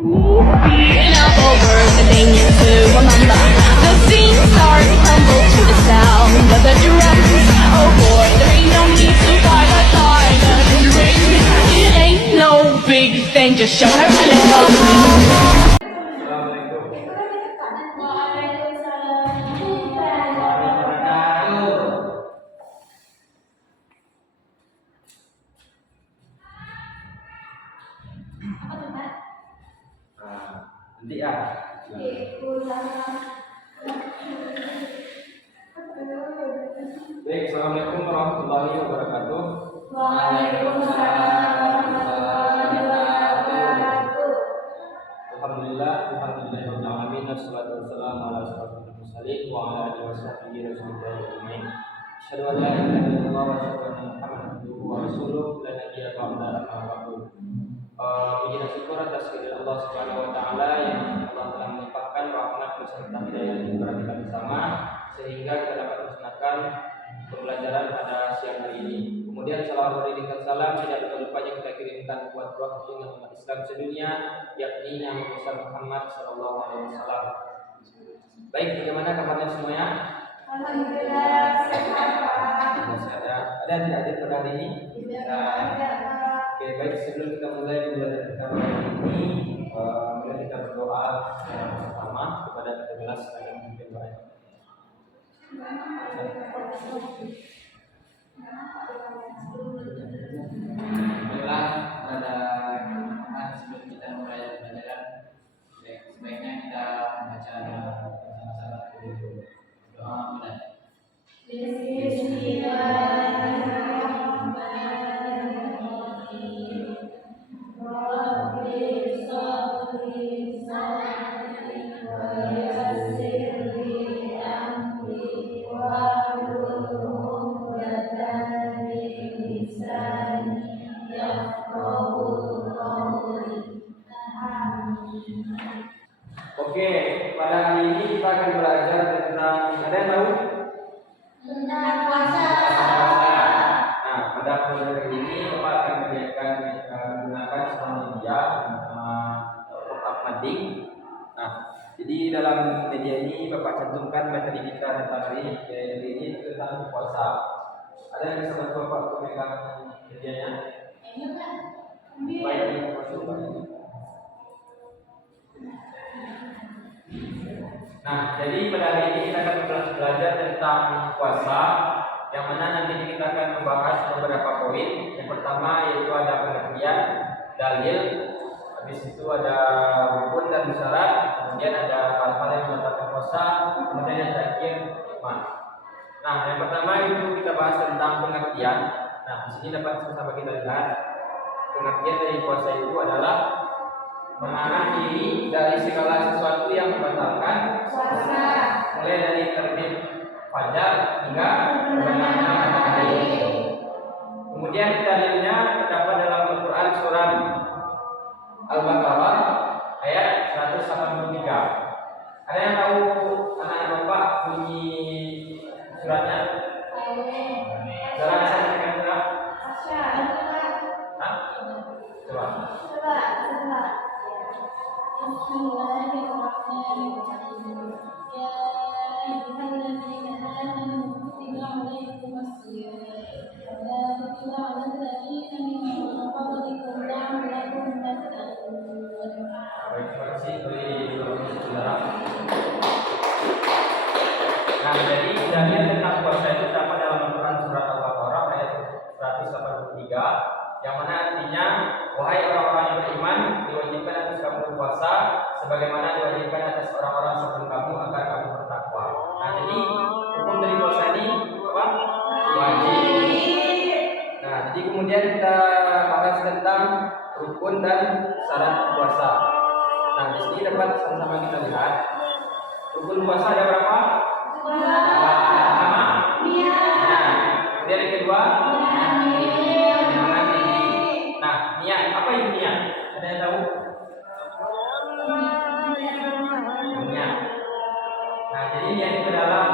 Being up over the thing to remember. The scene starts to tumble to the sound of the drums. Oh boy, there ain't no need to fight the silent ring. It ain't no big thing, just show her a little ring. Nanti ya. Baik, assalamualaikum warahmatullahi wabarakatuh. Waalaikumsalam warahmatullahi wabarakatuh. Alhamdulillahirabbil alamin wassalatu wassalamu ala asyrofil mursalin wa ala alihi washabbihi rasulillah ajmain. Asyhadu an la ilaha illallah wa asyhadu anna Muhammadan abduhu wa rasuluh la nabiyya ba'da amma ba'du. Puji dan syukur atas kehadirat Allah Subhanahu wa taala yang Allah telah melimpahkan rahmat beserta hidayah kepada kita bersama sehingga kita dapat melaksanakan pembelajaran pada siang hari ini. Kemudian salawat dan salam tidak terlupanya kita kirimkan buat roh junjungan umat Islam sedunia, yakni Nabi Muhammad sallallahu alaihi wasallam. Baik, bagaimana kabarnya semuanya? Alhamdulillah sehat. Ada tidak hadir pada hari ini? Oke, baik, sebelum kita mulai pembelajaran kita hari ini, mari kita berdoa secara bersama kepada kedua sekalian mungkin doa. Baiklah, pada sebelum kita mulai pembelajaran, sebaiknya kita membaca sama-sama doa mulai. Oke, pada hari ini kita akan belajar tentang, ada yang tahu? Tentang puasa. Nah, pada pembelajaran ini Bapak akan menggunakan soal media bernama pop-up mading. Nah, jadi dalam media ini Bapak cantumkan materi kita tentang hari ini tentang puasa. Ada yang bisa bantu Bapak untuk megang medianya? Baik, ini masuk Pak. Nah, jadi pada hari ini kita akan belajar tentang puasa, yang mana nanti kita akan membahas beberapa poin. Yang pertama yaitu ada pengertian, dalil, habis itu ada rukun dan syarat, kemudian ada hal-hal yang membatalkan puasa, kemudian yang terakhir hikmah. Nah, yang pertama itu kita bahas tentang pengertian. Nah, di sini dapat sama kita lihat pengertian dari puasa itu adalah menahan diri dari segala sesuatu yang membatalkan puasa, mulai dari terbit fajar hingga terbenamnya matahari. Kemudian dalilnya terdapat dalam Al-Quran surat Al-Baqarah ayat 183. Ada yang tahu anak-anak Bapak bunyi suratnya? Salah saya dengan surat? Hah? Coba. Bismillahirrahmanirrahim. Ya ayyuhalladzina amanu kutiba alaikumus shiyam kama kutiba alal ladzina min qablikum la'allakum tattaqun. Baik, terima kasih saudara. Nah, jadi dalil tentang puasa itu terdapat dalam Al-Quran surat Al-Baqarah ayat 183, yang mana artinya, wahai orang-orang yang beriman, diwajibkan atas kamu berpuasa sebagaimana diwajibkan atas orang-orang sebelum kamu agar kamu bertakwa. Nah, jadi hukum dari puasa ini apa? Wajib. Nah, jadi kemudian kita bahas tentang rukun dan syarat puasa. Nah, di sini dapat sama-sama kita lihat rukun puasa ada berapa? Pertama, nah, kemudian yang kedua, nah, niat. Apa itu niat? Ada yang tahu? Niat. Nah, jadi niat itu adalah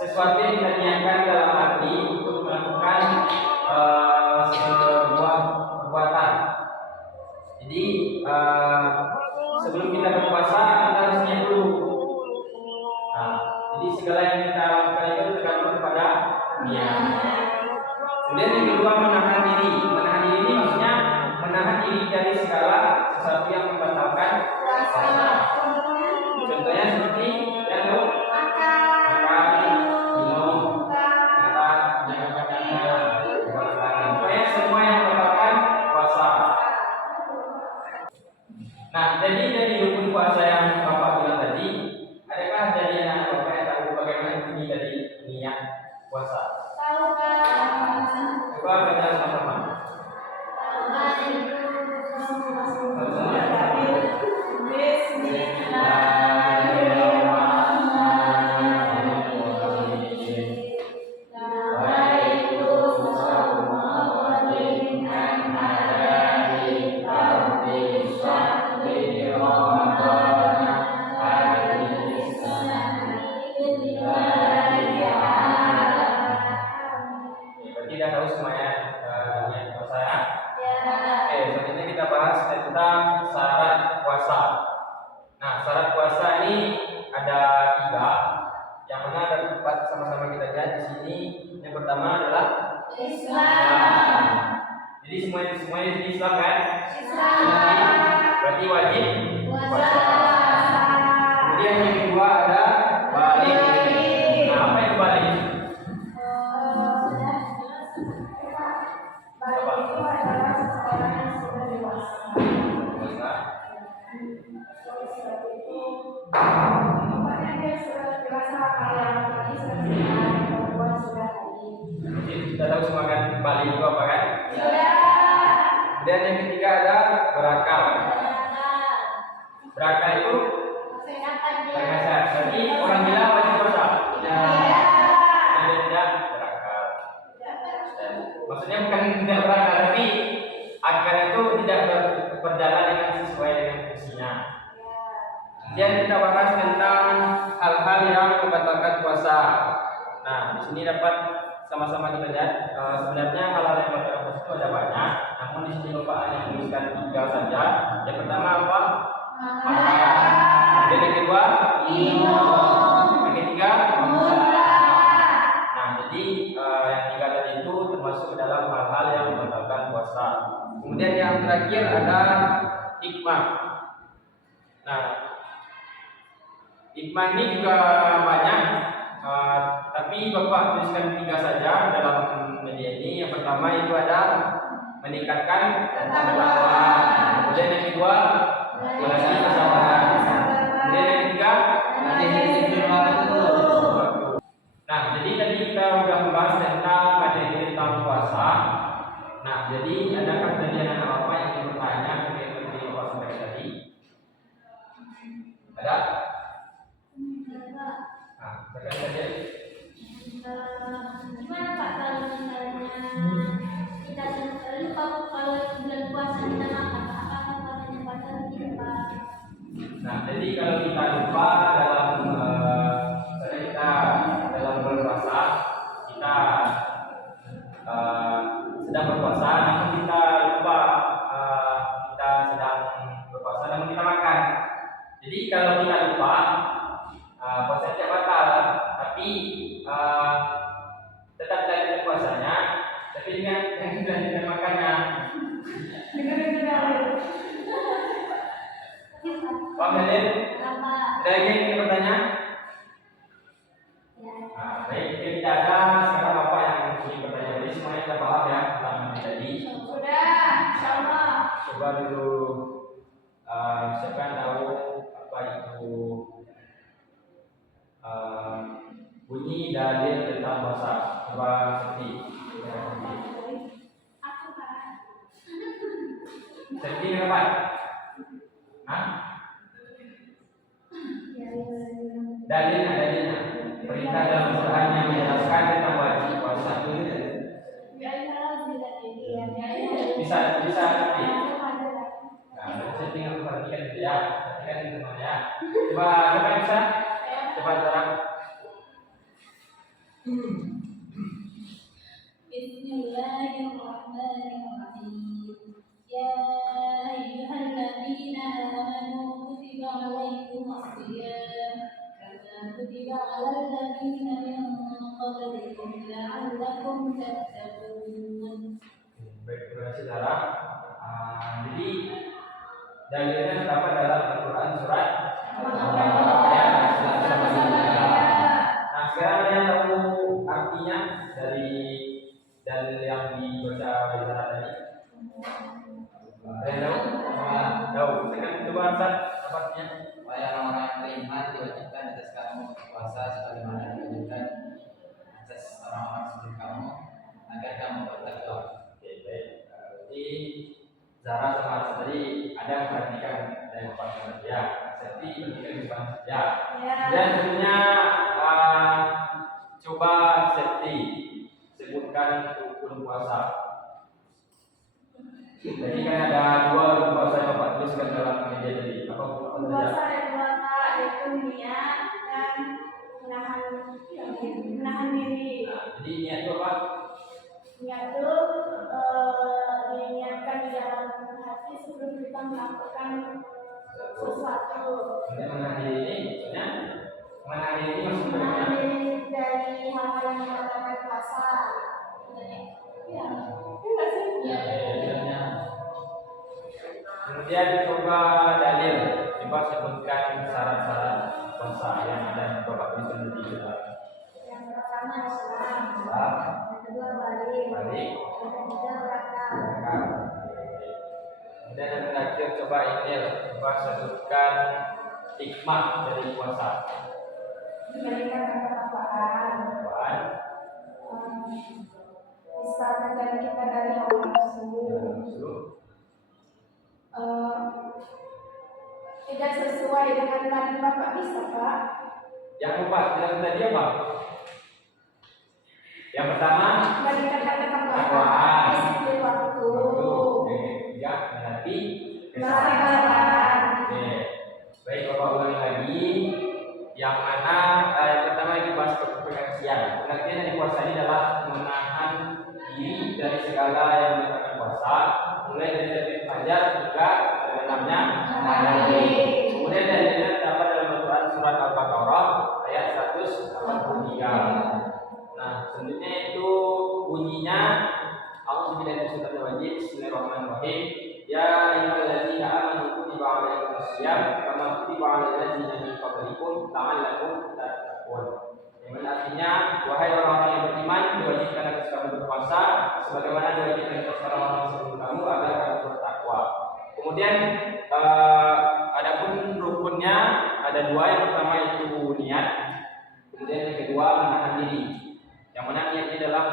sesuatu yang kita niatkan dalam hati untuk melakukan sebuah perbuatan. Jadi Jadi sebelum kita berpuasa kita harus niat dulu. Nah, jadi segala yang kita lakukan itu tergantung pada niat. Kemudian yang kedua menahan diri. Menahan diri ini maksudnya menahan diri dari segala sesuatu yang membatalkan puasa. Contohnya seperti makan, minum, jaga badannya, pokoknya semua yang membatalkan puasa. Nah, jadi dari rukun puasa yang Bapak bilang tadi, adakah dari anak Bapak yang tahu bagaimana bunyi dari niat puasa? Tahu kan? Coba baca sama-sama. Berarti dah tahu semuanya niat puasa ya? Oke, selanjutnya kita bahas tentang syarat puasa. Nah, syarat puasa ini ada 3, yang mana ada 4 sama-sama kita lihat di sini. Yang pertama adalah Islam. Jadi semuanya di Islam kan? Berarti wajib puasa. Kemudian yang kedua ada balik. Nah, apa itu balik? Kita tahu semua kan balik itu apa kan? Dan yang ketiga ada berakal. Berakal itu sehat. Berarti orang gila wajib puasa. Ada tidak berakal. Maksudnya bukan tidak berakal, tapi akal itu tidak berjalan dengan sesuai dengan fungsinya. Kemudian kita bahas tentang hal-hal yang membatalkan puasa. Nah, di sini dapat sama-sama kita lihat. Sebenarnya hal-hal yang membatalkan puasa itu ada banyak. Namun di sini Bapak hanya menuliskan 3 saja. Yang pertama apa? Makan. Kemudian yang kedua, minum. Yang ketiga, nah, jadi yang 3 tadi itu termasuk dalam hal-hal yang membatalkan puasa. Kemudian yang terakhir ada hikmah. Nah, hikmah ini juga banyak, tapi Bapak tuliskan 3 saja dalam media ini. Yang pertama itu ada meningkatkan ketakwaan. Kemudian yang kedua, melatih kesabaran. Kemudian yang ketiga, nah, jadi tadi kita sudah membahas tentang materi tentang puasa. Nah, jadi adakah tadi anak Bapak yang ingin bertanya terkait materi puasa tadi? Ada? Nah, silakan saja. Gimana Pak kalau misalnya kita lupa kalau bulan puasa kita makan, apakah puasanya batal tidak Pak? Nah, jadi kalau kita lupa dalam dalam bulan puasa, kita sedang berpuasa, namun kita lupa kita sedang berpuasa, namun kita makan. Jadi kalau kita lupa, puasa tidak batal, tapi tetap lanjut puasanya, tapi dengan makannya. Paham ya? Ada lagi yang ingin bertanya? Nah, baik, jika tidak ada, sekarang Bapak yang ingin bertanya. Jadi semuanya sudah paham ya tentang ini tadi. Sudah, insyaallah. Coba dulu siapa yang tahu apa itu bunyi dalil tentang puasa? Coba seperti seperti apa? Hah? Dalilnya perintah dalam Quran yang menjelaskan tentang wajib puasa. Bisa seperti. Nah, saya tinggal perhatikan itu ya, perhatikan semuanya. Coba siapa yang bisa? Coba sekarang. Bismillahirrahmanirrahim. Ya ayyuhal عليكم الصيام كما كتب على الذين من قبلكم لعلكم تتقون. Baik, terima kasih Zara. Jadi dalilnya terdapat dalam Al-Quran surat Al-Baqarah. Nah, sekarang kalian tahu artinya dari dalil yang dibaca oleh Zara tadi? Kalian tahu? Tahu. Sekarang coba Ustaz, apa artinya? Wahai orang-orang yang beriman, diwajibkan atas kamu berpuasa sebagaimana diwajibkan atas orang-orang sebelum kamu agar kamu bertakwa. Oke, baik. Berarti Zara sama Arsa tadi ada memperhatikan dari pasangan ya, seperti perhatikan di depan ya. Dan sebenarnya coba Septi sebutkan rukun puasa. Jadi kan ada dua rukun puasa yang Bapak tuliskan dalam media tadi. Apa rukun Puasa saja? ada dua, Kak, yaitu niat dan menahan diri. Nah, jadi niat itu apa? Niat itu diniatkan di dalam hati sebelum kita melakukan sesuatu. Kemudian menahan diri ini maksudnya menahan diri ini maksudnya Menahan diri dari hal-hal yang membatalkan puasa. Ya, enggak sih? Dalilnya. Kemudian coba dalil, coba sebutkan syarat-syarat puasa yang ada di Bapak tuliskan di kita. Yang pertama Islam, Islam. yang kedua balik, Balik. yang ketiga berakal. Kemudian yang terakhir coba Inil, coba sebutkan hikmah dari puasa. Memberikan ketakwaan, Apaan? bisa menjaga kita dari hawa nafsu. Tidak sesuai dengan tadi Bapak bisa, Pak? Yang keempat, yang tadi apa? Yang pertama, Meningkatkan Ketakwaan. ketakwaan, disiplin waktu, oke, ya, berarti kesabaran. Oke, baik Bapak ulangi lagi. Yang mana yang pertama itu bahas pengertian. Pengertian dari puasa ini adalah menahan diri dari segala yang membatalkan puasa, mulai dari terbit fajar hingga terbenamnya matahari. Kemudian dalilnya terdapat dalam Al-Quran surat Al-Baqarah ayat 183. Nah, selanjutnya itu bunyinya A'udzubillahi Bismillahirrahmanirrahim. Ya ayyuhalladzina amanu kutiba 'alaikumusiyam kama kutiba 'alal ladzina min qablikum la'allakum tattaqun. Yang artinya wahai orang-orang yang beriman diwajibkan atas kamu berpuasa sebagaimana diwajibkan atas orang-orang sebelum kamu agar kamu bertakwa. Kemudian adapun rukunnya ada dua, yang pertama itu niat, kemudian yang kedua menahan diri. Yang mana niatnya adalah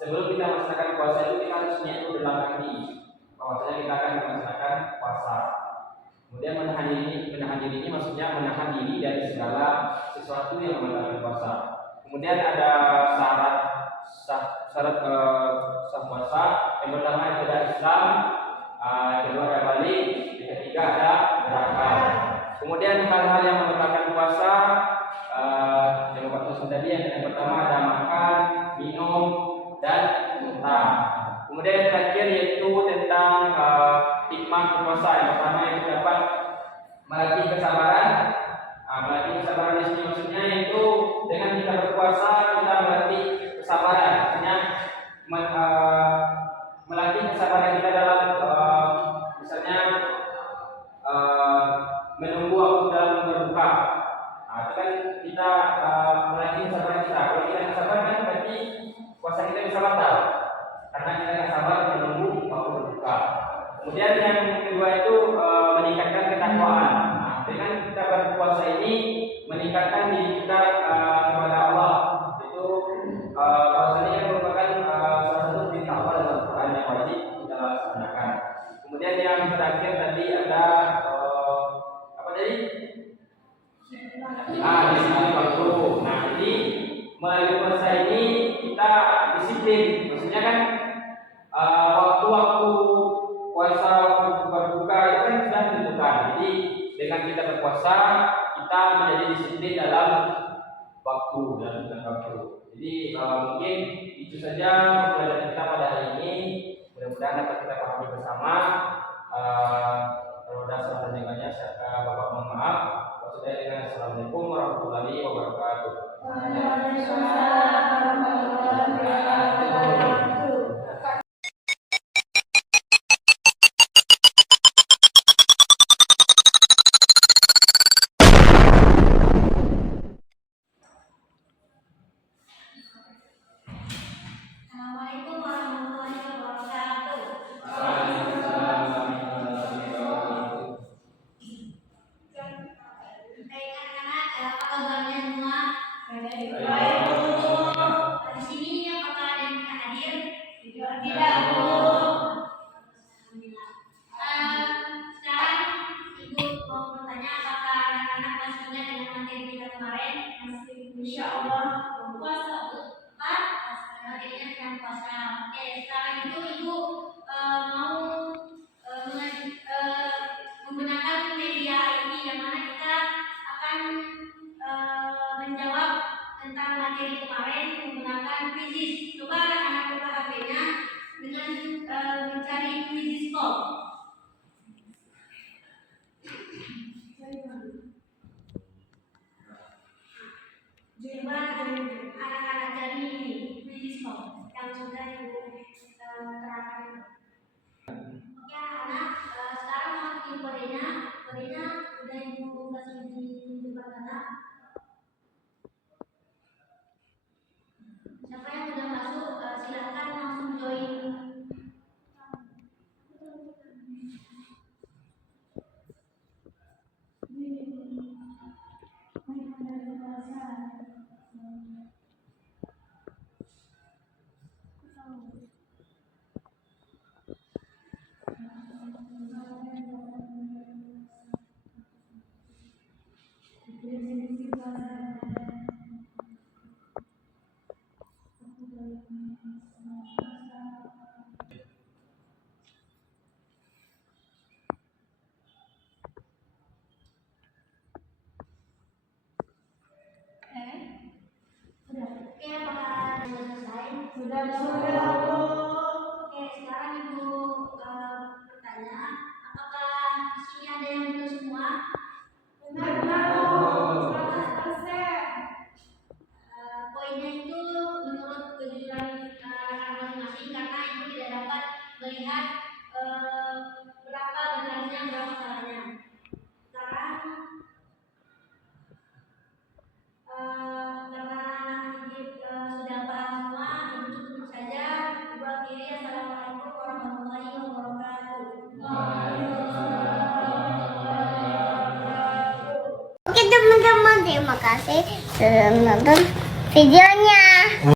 sebelum kita melaksanakan puasa itu kita harus niat itu dalam hati bahwasanya kita akan melaksanakan puasa. Kemudian menahan diri ini maksudnya menahan diri dari segala sesuatu yang membatalkan puasa. Kemudian ada syarat sah puasa. Yang pertama itu ada Islam, yang kedua ada balik, yang ketiga ada berakal. Kemudian hal-hal yang membatalkan puasa yang Bapak tulis tadi, yang pertama ada makan, minum, dan muntah. Kemudian yang terakhir yaitu tentang hikmah berpuasa. Yang pertama yang dapat melatih kesabaran. Melatih kesabaran di sini maksudnya yaitu dengan kita berpuasa kita melatih kesabaran. Maksudnya melatih kesabaran kita dalam misalnya menunggu waktu dalam berbuka. Itu kan kita melatih kesabaran kita. Kalau kita nggak sabar kan berarti puasa kita bisa batal karena kita nggak sabar menunggu waktu berbuka. Kemudian yang kedua itu meningkatkan ketakwaan. Dengan kita berpuasa ini meningkatkan diri kita kepada Allah. Itu puasa ini merupakan salah satu perintah Allah dalam Quran yang wajib kita laksanakan. Kemudian yang terakhir tadi ada apa tadi? Disiplin waktu. Nah, jadi melalui puasa ini kita disiplin. Maksudnya kan waktu-waktu puasa, waktu berbuka itu kan sudah ditentukan. Jadi dengan kita berpuasa kita menjadi disiplin dalam waktu dan bukan waktu. Jadi mungkin itu saja pembelajaran kita pada hari ini. Mudah-mudahan dapat kita pahami bersama. Kalau ada salah-salahnya Assalamualaikum warahmatullahi wabarakatuh. Baik anak-anak, apa kabarnya semua? Baik. Di sini apakah ada yang tidak hadir? Tidak, Bu. Alhamdulillah. Sekarang Ibu mau bertanya apakah anak-anak masih ingat dengan materi kita kemarin? Masih. Insya Allah. Puasa, Bu. Materinya tentang puasa. Oke, sekarang itu Ibu mau menggunakan media ini yang mana kita akan menjawab tentang materi kemarin menggunakan quizzes. Coba anak-anak buka HP-nya dengan mencari quizzes call. Coba anak-anak cari quizzes call yang sudah Ibu terangkan. Oke anak-anak, sekarang masukin kodenya. Kodenya udah Ibu kasih di depan sana. Siapa yang sudah masuk, silakan langsung join. Oke, apakah sudah selesai? Sudah. Oke, sekarang Ibu bertanya, apakah di sini ada yang betul semua? Benar. 100%. Poinnya itu menurut kejujuran anak masing-masing karena Ibu tidak dapat melihat berapa benarnya berapa salahnya. Sekarang karena anak sudah paham semua, Ibu cukup saja. Ibu akhiri. Assalamualaikum warahmatullahi wabarakatuh. Oke teman-teman, terima kasih sudah menonton videonya.